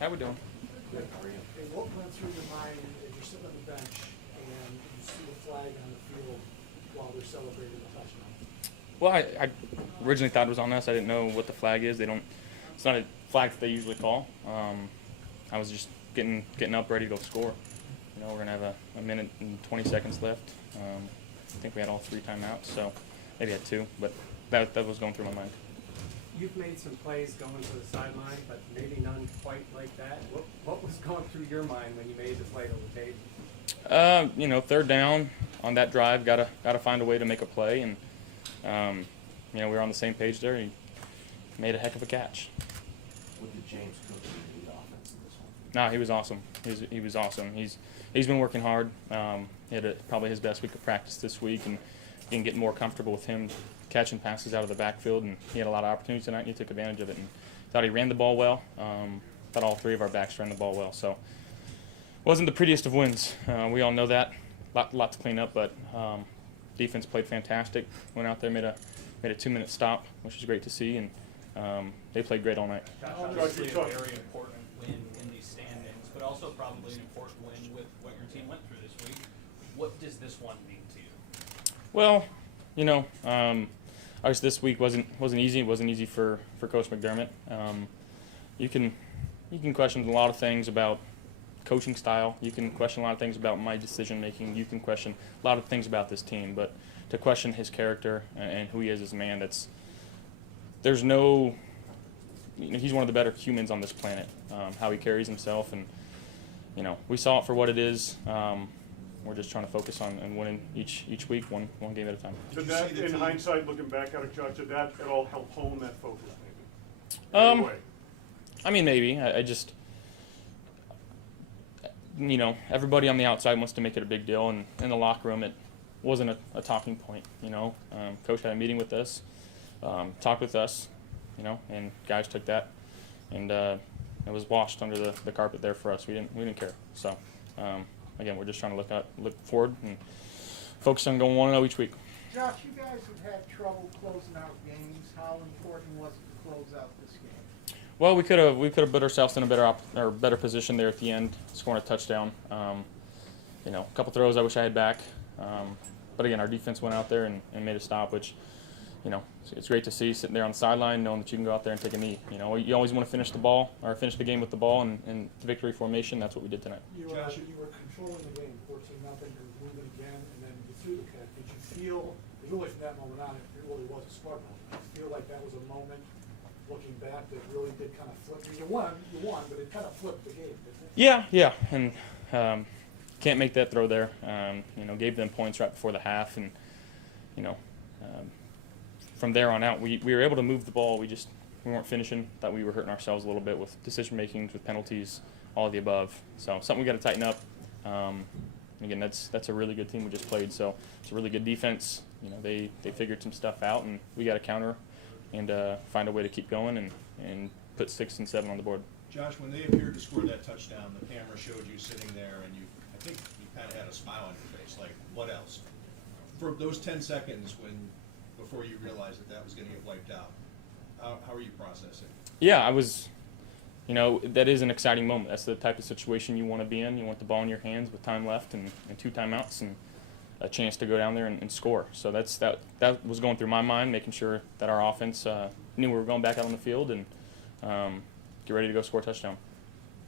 How we doing? Good. And what went through your mind as you're sitting on the bench and you see the flag on the field while they're celebrating the touchdown? Well, I originally thought it was on us. I didn't know what the flag is. It's not a flag that they usually call. I was just getting up, ready to go score. You know, we're gonna have a minute and 20 seconds left. I think we had all 3 timeouts, so maybe had 2, but that was going through my mind. You've made some plays going to the sideline, but maybe none quite like that. What was going through your mind when you made the play to the tape? You know, 3rd down on that drive, gotta find a way to make a play, and you know, we were on the same page there. He made a heck of a catch. What did James Cook do to the offense in this one? No, he was awesome. He was awesome. He's been working hard. He had probably his best week of practice this week, and you can get more comfortable with him catching passes out of the backfield. And he had a lot of opportunities tonight, and he took advantage of it. And thought he ran the ball well. Thought all 3 of our backs ran the ball well. So wasn't the prettiest of wins. We all know that. Lot to clean up, but defense played fantastic. Went out there, made a 2-minute stop, which was great to see, and they played great all night. Josh, obviously a very important win in these standings, but also probably an important win with what your team went through this week. What does this one mean to you? Well, you know, obviously this week wasn't easy. It wasn't easy for Coach McDermott. You can question a lot of things about coaching style. You can question a lot of things about my decision making. You can question a lot of things about this team, but to question his character and who he is as a man, there's no, you know, he's one of the better humans on this planet. How he carries himself, and you know, we saw it for what it is. We're just trying to focus on winning each week, one game at a time. Did that, in hindsight, looking back at it, Josh, did that at all help hone that focus, maybe? Anyway. I mean, maybe. I just, you know, everybody on the outside wants to make it a big deal, and in the locker room, it wasn't a talking point. You know, Coach had a meeting with us, talked with us, you know, and guys took that, and it was washed under the carpet there for us. We didn't care. So, again, we're just trying to look forward and focus on going 1-0 each week. Josh, you guys have had trouble closing out games. How important was it to close out this game? Well, we could have put ourselves in a better position there at the end, scoring a touchdown. You know, a couple throws I wish I had back, but again, our defense went out there and made a stop, which, you know, it's great to see sitting there on the sideline, knowing that you can go out there and take a knee. You know, you always want to finish the game with the ball and the victory formation. That's what we did tonight. You were controlling the game, 14-0, you're moving again, and then you threw the pick. Did you feel, really from that moment on, it really was a smart moment. Did you feel like that was a moment, looking back, that really did kind of flip? You won, but it kind of flipped the game, didn't it? Yeah, and can't make that throw there. You know, gave them points right before the half, and you know, from there on out, we were able to move the ball. We weren't finishing. Thought we were hurting ourselves a little bit with decision making, with penalties, all of the above. So something we got to tighten up. Again, that's a really good team we just played. So it's a really good defense. You know, they figured some stuff out, and we got to counter and find a way to keep going and put 6 and 7 on the board. Josh, when they appeared to score that touchdown, the camera showed you sitting there, and I think you kind of had a smile on your face, like, what else? For those 10 seconds before you realized that was going to get wiped out, how are you processing? Yeah, I was, you know, that is an exciting moment. That's the type of situation you want to be in. You want the ball in your hands with time left and 2 timeouts and a chance to go down there and score. So that was going through my mind, making sure that our offense knew we were going back out on the field and get ready to go score a touchdown.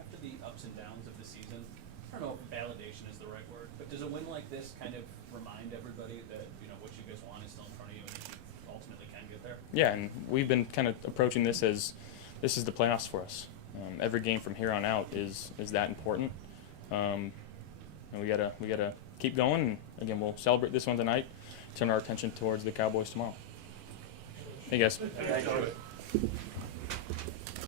After the ups and downs of the season, I don't know if validation is the right word, but does a win like this kind of remind everybody that, you know, what you guys want is still in front of you and that you ultimately can get there? Yeah, and we've been kind of approaching this as this is the playoffs for us. Every game from here on out is that important, and we gotta keep going. And again, we'll celebrate this one tonight. Turn our attention towards the Cowboys tomorrow. Hey guys. Thanks, Josh.